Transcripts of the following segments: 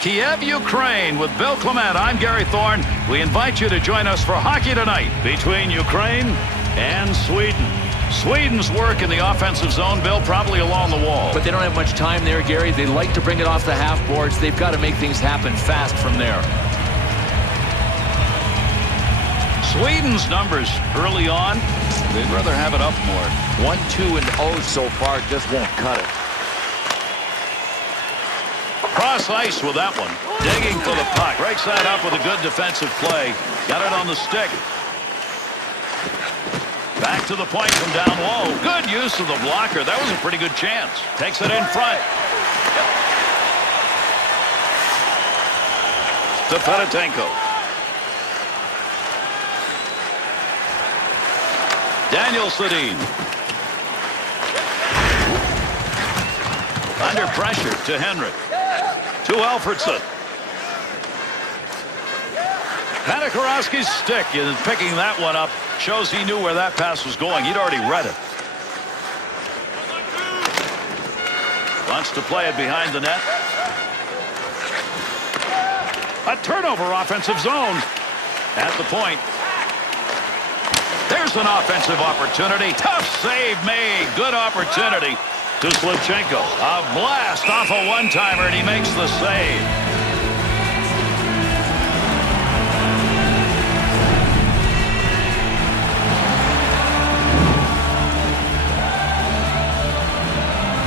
Kiev, Ukraine. With Bill Clement, I'm Gary Thorne. We invite you to join us for Hockey Tonight between Ukraine and Sweden. Sweden's work in the offensive zone, Bill, probably along the wall. But they don't have much time there, Gary. They like to bring it off the half boards. They've got to make things happen fast from there. Sweden's numbers early on, they'd rather have it up more. 1-2 and 0 so far just won't cut it. Cross ice with that one. Digging for the puck. Breaks that up with a good defensive play. Got it on the stick. Back to the point from down low. Good use of the blocker. That was a pretty good chance. Takes it in front. To Fedotenko. Daniel Sedin. Under pressure to Henrik. To Alfredsson. Panakarowski's stick is picking that one up. Shows he knew where that pass was going. He'd already read it. Wants to play it behind the net. A turnover offensive zone. At the point. There's an offensive opportunity. Tough save made. Good opportunity to Slivchenko. A blast off a one-timer, and he makes the save.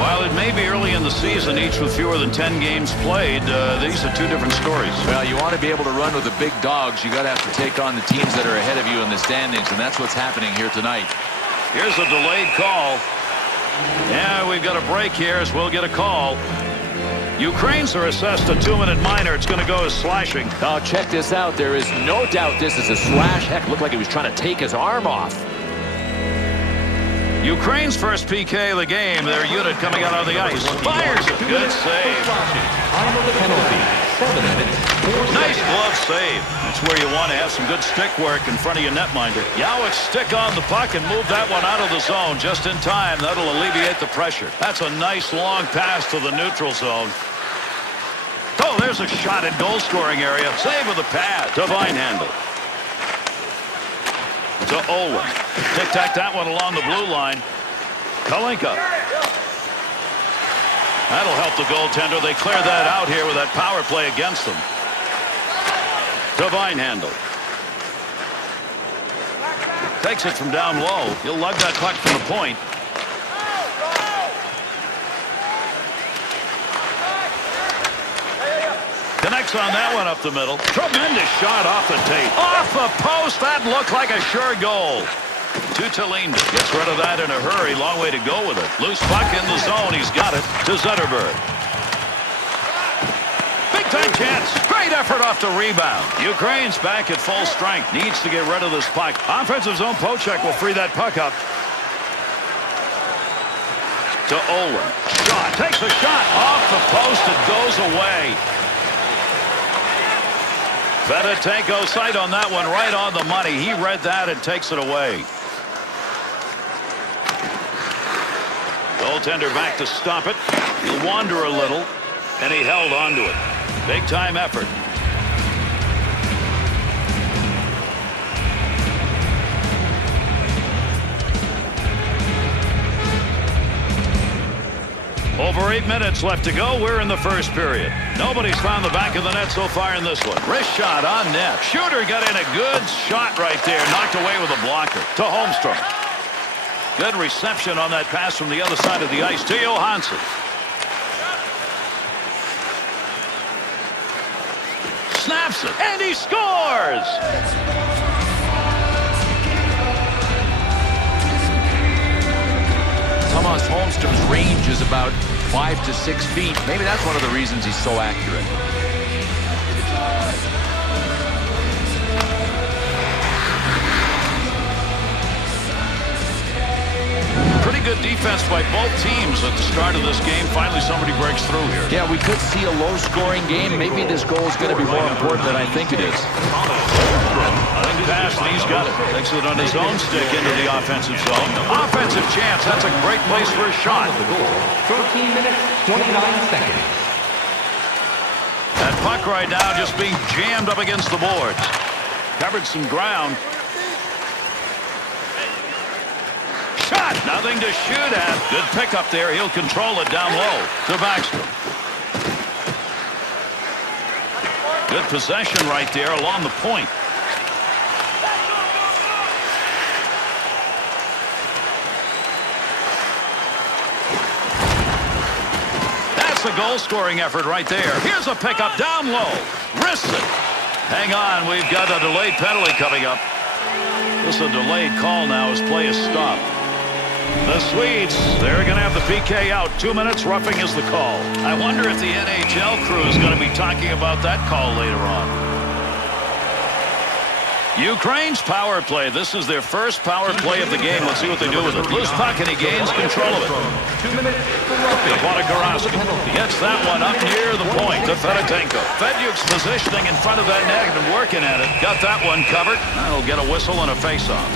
While it may be early in the season, each with fewer than 10 games played, these are two different stories. Well, you want to be able to run with the big dogs. You got to have to take on the teams that are ahead of you in the standings, and that's what's happening here tonight. Here's a delayed call. Yeah, we've got a break here as we'll get a call. Ukrainians are assessed a 2-minute minor. It's going to go as slashing. Now check this out. There is no doubt this is a slash. Heck, looked like he was trying to take his arm off. Ukraine's first PK of the game. Their unit coming out on the ice. Fires it. Good save. Time of the penalty. 7 minutes. Nice glove save. That's where you want to have some good stick work in front of your netminder. Yowick stick on the puck and move that one out of the zone just in time. That'll alleviate the pressure. That's a nice long pass to the neutral zone. Oh, there's a shot in goal-scoring area. Save with the pad. Divine handle. To Olin. Tic-tac that one along the blue line. Kalinka. That'll help the goaltender. They clear that out here with that power play against them. Divine handle. Takes it from down low. He'll lug that puck from the point. Connects on that one up the middle. Tremendous shot off the tape. Off the post. That looked like a sure goal. To Tallinder. Gets rid of that in a hurry. Long way to go with it. Loose puck in the zone. He's got it. To Zetterberg. Big time chance. Great effort off the rebound. Ukraine's back at full strength. Needs to get rid of this puck. Offensive zone. Pochek will free that puck up. To Olin. Shot. Takes the shot. Off the post. It goes away. Fedotenko sight on that one, right on the money. He read that and takes it away. Goaltender back to stop it. He'll wander a little, and he held on to it. Big time effort. Over 8 minutes left to go. We're in the first period. Nobody's found the back of the net so far in this one. Wrist shot on net. Shooter got in a good shot right there. Knocked away with a blocker. To Holmstrom. Good reception on that pass from the other side of the ice. To Johansson. Snaps it. And he scores! Tomas Holmstrom's range is about 5 to 6 feet. Maybe that's one of the reasons he's so accurate. Pretty good defense by both teams at the start of this game. Finally, somebody breaks through here. Yeah, we could see a low-scoring game. Maybe this goal is going to be more important than I think it is. Pass, and he's got it. Takes it on his own stick into the offensive zone. Offensive chance. That's a great place for a shot. 13 minutes, 29 seconds. That puck right now just being jammed up against the boards. Covered some ground. Shot! Nothing to shoot at. Good pickup there. He'll control it down low to Backstrom. Good possession right there along the point. That's a goal-scoring effort right there. Here's a pickup down low. Wrists it. Hang on, we've got a delayed penalty coming up. This is a delayed call now as play is stopped. The Swedes, they're going to have the PK out. 2 minutes, roughing is the call. I wonder if the NHL crew is going to be talking about that call later on. Ukraine's power play. This is their first power play of the game. Let's see what they do with it. Loose puck, and he gains control of it. 2 minutes for roughing. Ponikarovsky gets that one up near the point to Fedotenko. Fedyuk's positioning in front of that net and working at it. Got that one covered. That'll get a whistle and a face-off.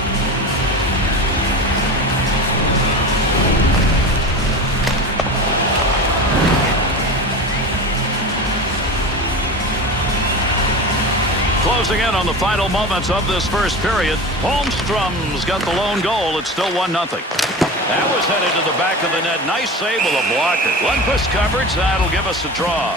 Closing in on the final moments of this first period. Holmstrom's got the lone goal. It's still 1-0. That was headed to the back of the net. Nice save with a blocker. Lundqvist coverage. That'll give us a draw.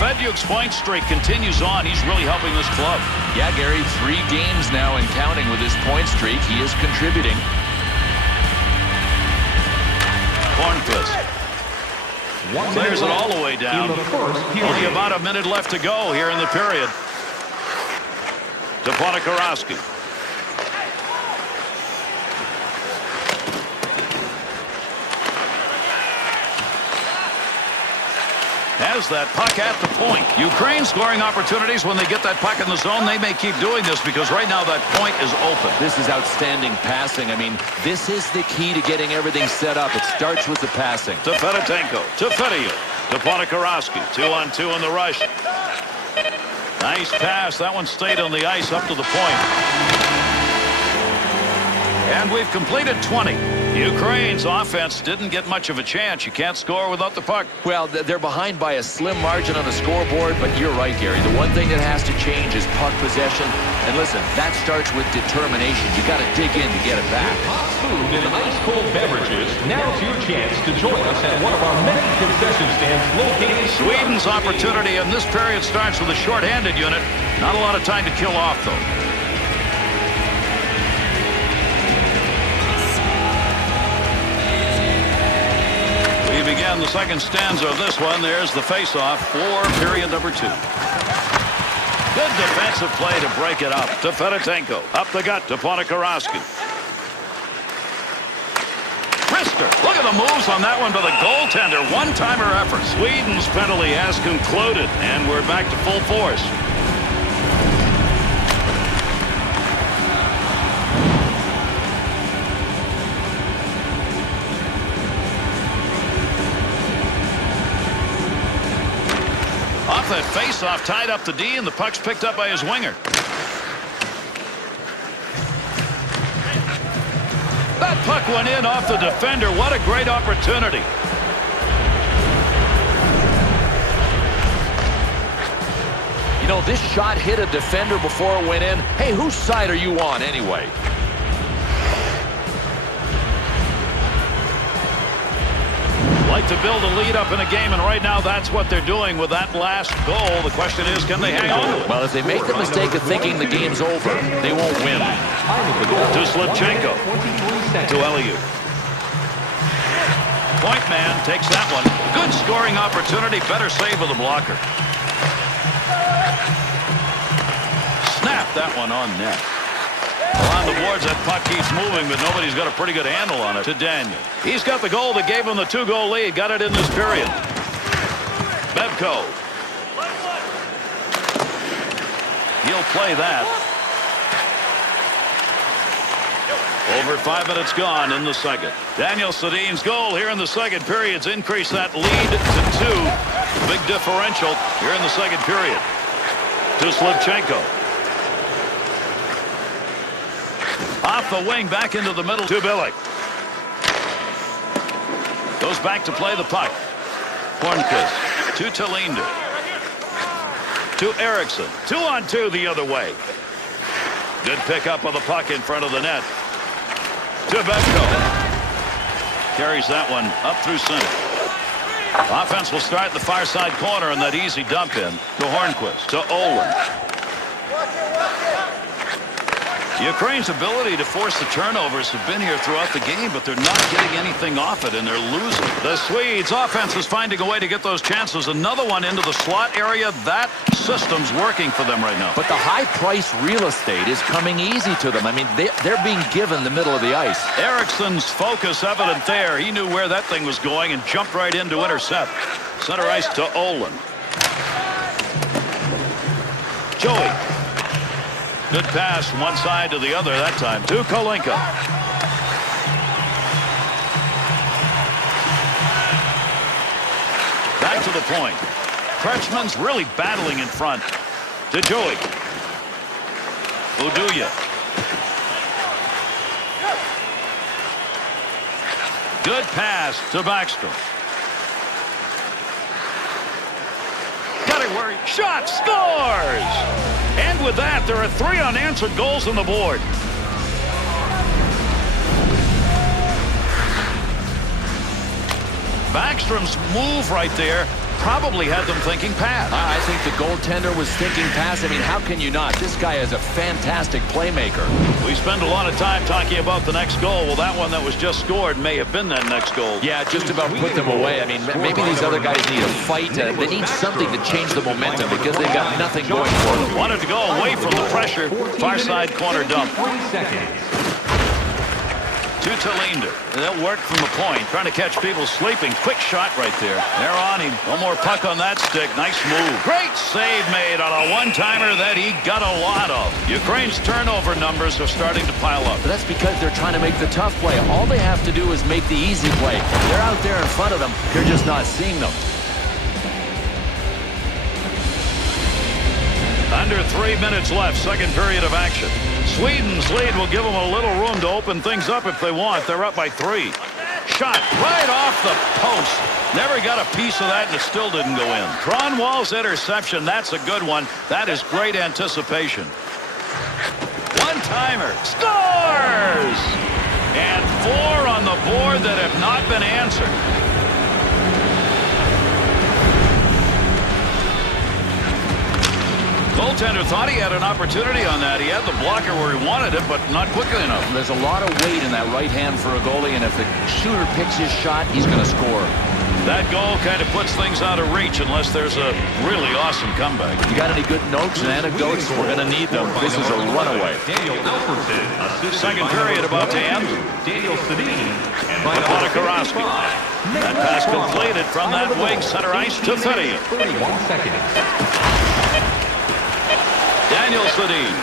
Fedyuk's point streak continues on. He's really helping this club. Yeah, Gary, 3 games now and counting with his point streak. He is contributing. Hornqvist clears it all the way down. Only about a minute left to go here in the period. To Ponikarovsky. Has that puck at the point. Ukraine scoring opportunities when they get that puck in the zone. They may keep doing this because right now that point is open. This is outstanding passing. I mean, this is the key to getting everything set up. It starts with the passing. To Fedotenko. To Fedyuk. To Ponikarovsky. 2-on-2 in the rush. Nice pass. That one stayed on the ice up to the point. And we've completed 20. Ukraine's offense didn't get much of a chance. You can't score without the puck. Well, they're behind by a slim margin on the scoreboard, but you're right, Gary. The one thing that has to change is puck possession. And listen, that starts with determination. You got to dig in to get it back. Hot food and ice-cold beverages. Now's your chance to join us at one of our many concession stands located. Sweden's opportunity in this period starts with a short-handed unit. Not a lot of time to kill off, though. We began the second stanza of this one. There's the face-off for period number 2. Good defensive play to break it up. To Fedotenko. Up the gut to Ponikarovsky. Rister. Look at the moves on that one by the goaltender. One-timer effort. Sweden's penalty has concluded, and we're back to full force. Off that face-off, tied up the D, and the puck's picked up by his winger. That puck went in off the defender. What a great opportunity. You know, this shot hit a defender before it went in. Hey, whose side are you on anyway? Like to build a lead up in a game, and right now that's what they're doing with that last goal. The question is, can they hang on to it? Well, if they make the mistake of thinking the game's over, they won't win. To Slivchenko. To Eliu. Point man takes that one. Good scoring opportunity. Better save with the blocker. Snap that one on net. On the boards, that puck keeps moving, but nobody's got a pretty good handle on it. To Daniel. He's got the goal that gave him the 2-goal lead. Got it in this period. Bebko. He'll play that. Over 5 minutes gone in the second. Daniel Sedin's goal here in the second period's increased that lead to 2. Big differential here in the second period. To Slivchenko. Off the wing, back into the middle to Billy. Goes back to play the puck. Hornquist to Tallinder. To Erickson. 2-on-2 the other way. Good pickup of the puck in front of the net. To Betko. Carries that one up through center. Offense will start in the far side corner and that easy dump in to Hornquist. To Olin. Ukraine's ability to force the turnovers have been here throughout the game, but they're not getting anything off it, and they're losing. The Swedes' offense is finding a way to get those chances. Another one into the slot area. That system's working for them right now. But the high-priced real estate is coming easy to them. I mean, they're being given the middle of the ice. Erickson's focus evident there. He knew where that thing was going and jumped right in to intercept. Center ice to Olin. Joey. Good pass from one side to the other that time to Kalinka. Back to the point. Kretschman's really battling in front to Joey. Uduya. Good pass to Backstrom. Got it where he shot, scores! And with that, there are 3 unanswered goals on the board. Backstrom's move right there probably had them thinking pass. I think the goaltender was thinking pass. I mean, how can you not? This guy is a fantastic playmaker. We spend a lot of time talking about the next goal. Well, that one that was just scored may have been that next goal. Yeah, just about put them away. I mean, maybe these other guys need a fight. They need something to change the momentum because they've got nothing going for them. Wanted to go away from the pressure. Far side corner dump. To Tallinder. They'll work from the point. Trying to catch people sleeping. Quick shot right there. They're on him. No more puck on that stick. Nice move. Great save made on a one-timer that he got a lot of. Ukraine's turnover numbers are starting to pile up. But that's because they're trying to make the tough play. All they have to do is make the easy play. They're out there in front of them. They're just not seeing them. Under 3 minutes left. Second period of action. Sweden's lead will give them a little room to open things up if they want. They're up by 3. Shot right off the post. Never got a piece of that, and it still didn't go in. Kronwall's interception, that's a good one. That is great anticipation. One-timer. Scores! And 4 on the board that have not been answered. Goaltender thought he had an opportunity on that. He had the blocker where he wanted it, but not quickly enough. There's a lot of weight in that right hand for a goalie, and if the shooter picks his shot, he's going to score. That goal kind of puts things out of reach unless there's a really awesome comeback. You got any good notes and anecdotes? We're going to need them. This is a runaway. Second period about to end. Daniel Sedin and Monakorowski. That pass completed from that wing center ice to Fetty. 31 seconds. Daniel Sedin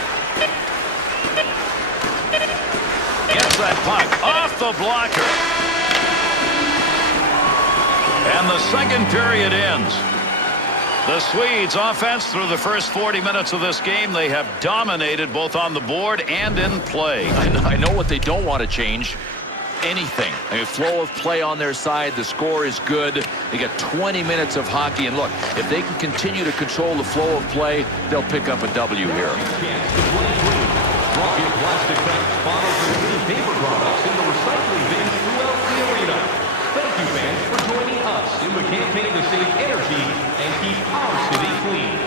gets that puck off the blocker. And the second period ends. The Swedes offense through the first 40 minutes of this game, they have dominated both on the board and in play. I know what they don't want to change. Anything. I mean, flow of play on their side. The score is good. They got 20 minutes of hockey. And look, if they can continue to control the flow of play, they'll pick up a W here. Drop your plastic bags, bottles, and clean paper products in the recycling bin throughout the arena. Thank you, fans, for joining us in the campaign to save energy and keep our city clean.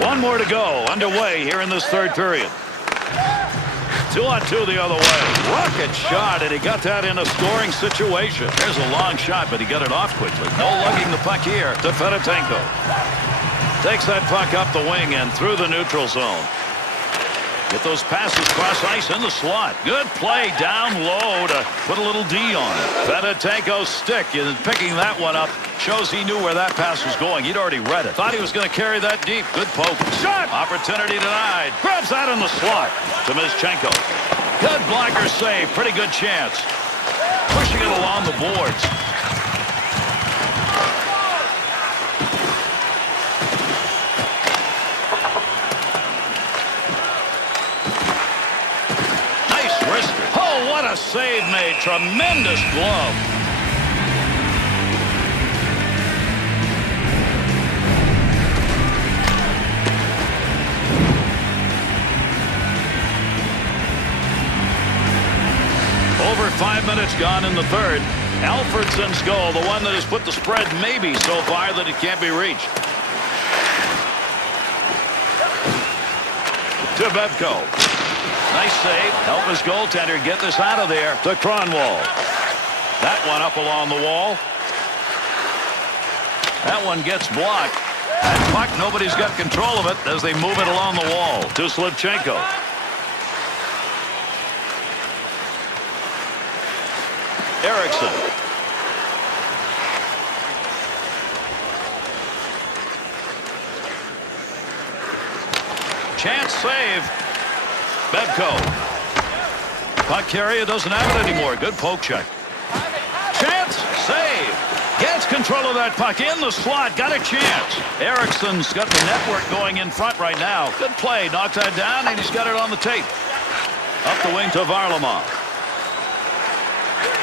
One more to go. Underway here in this third period. 2-on-2 the other way. Rocket shot, and he got that in a scoring situation. There's a long shot, but he got it off quickly. No lugging the puck here to Fedotenko. Takes that puck up the wing and through the neutral zone. Get those passes cross ice in the slot. Good play down low to put a little D on it. Fedotenko's stick is picking that one up. Shows he knew where that pass was going. He'd already read it. Thought he was going to carry that deep. Good poke. Shot! Opportunity denied. Grabs that in the slot to Mischenko. Good blocker save. Pretty good chance. Pushing it along the boards. Nice wrister. Oh, what a save made. Tremendous glove. Over 5 minutes gone in the third. Alfredsson's goal, the one that has put the spread maybe so far that it can't be reached. To Bebko. Nice save. Help his goaltender get this out of there to Kronwall. That one up along the wall. That one gets blocked. That puck, nobody's got control of it as they move it along the wall to Slivchenko. Eriksson. Chance save. Bebko. Puck carrier doesn't have it anymore. Good poke check. Chance save. Gets control of that puck in the slot. Got a chance. Eriksson's got the network going in front right now. Good play. Knocked that down, and he's got it on the tape. Up the wing to Varlamov.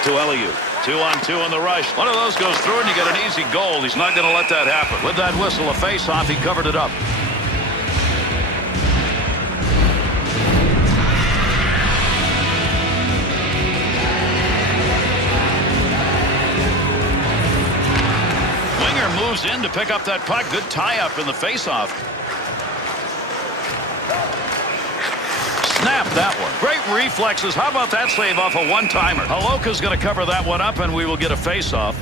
To Eliu. 2-on-2 on the rush. One of those goes through and you get an easy goal. He's not going to let that happen. With that whistle, a face-off, he covered it up. Winger moves in to pick up that puck. Good tie-up in the face-off. Snap that one. Great reflexes. How about that save off a one-timer? Haloka's going to cover that one up, and we will get a face-off.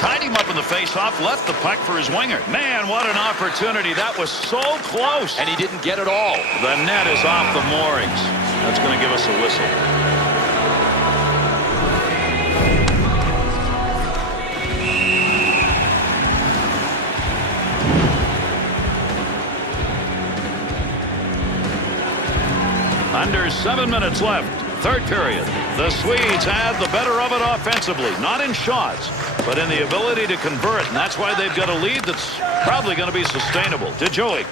Tied him up in the face-off, left the puck for his winger. Man, what an opportunity. That was so close. And he didn't get it all. The net is off the moorings. That's going to give us a whistle. Under 7 minutes left. Third period. The Swedes had the better of it offensively. Not in shots, but in the ability to convert. And that's why they've got a lead that's probably going to be sustainable. To Joey.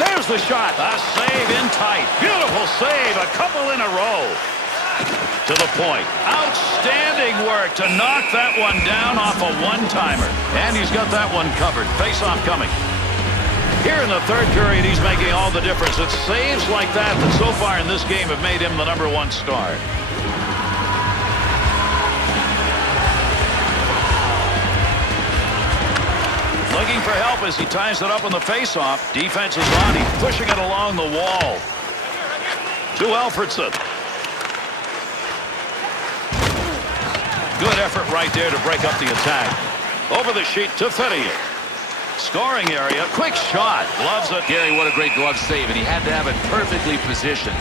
There's the shot. A save in tight. Beautiful save. A couple in a row. To the point. Outstanding work to knock that one down off a one-timer. And he's got that one covered. Face-off coming. Here in the third period, he's making all the difference. It's saves like that that so far in this game have made him the #1 star. Looking for help as he ties it up on the face-off. Defense is on. He's pushing it along the wall. To Alfredsson. Good effort right there to break up the attack. Over the sheet to Fettier. Scoring area. Quick shot. Loves it. Gary, what a great glove save, and he had to have it perfectly positioned.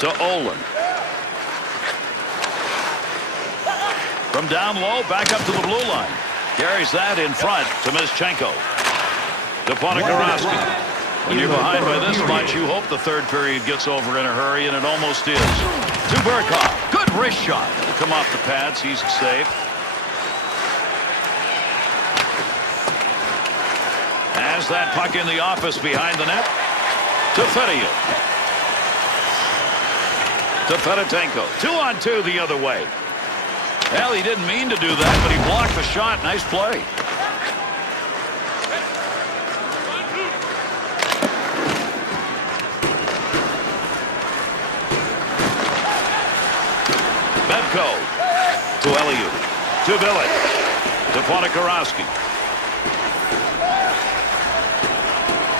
To Olin. From down low, back up to the blue line. Carries that in front to Mischenko. To Ponikarovsky. When you're behind by this much, you hope the third period gets over in a hurry, and it almost is. To Burkov. Good wrist shot. Come off the pads. Easy save. Has that puck in the office behind the net. To Fettier. To Fedotenko. 2-on-2 the other way. Well, he didn't mean to do that, but he blocked the shot. Nice play. Bebko to Eliu. To Village. To Ponikarovsky.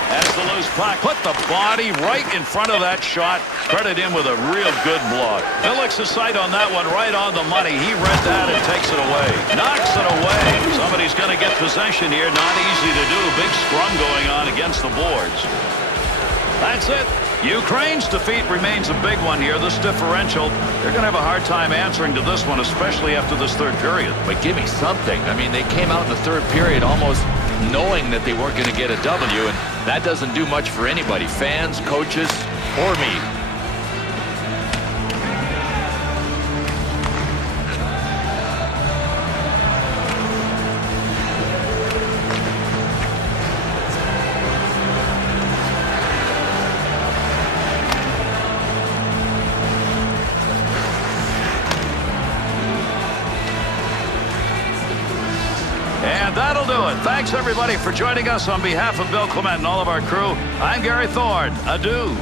Has the loose puck. Put the body right in front of that shot. Credit him with a real good block. Felix's sight on that one right on the money. He read that and takes it away. Knocks it away. Somebody's going to get possession here. Not easy to do. Big scrum going on against the boards. That's it. Ukraine's defeat remains a big one here. This differential, they're going to have a hard time answering to this one, especially after this third period. But give me something. I mean, they came out in the third period almost knowing that they weren't going to get a W, and that doesn't do much for anybody, fans, coaches, or me. And that'll do it. Thanks, everybody, for joining us. On behalf of Bill Clement and all of our crew, I'm Gary Thorne. Adieu.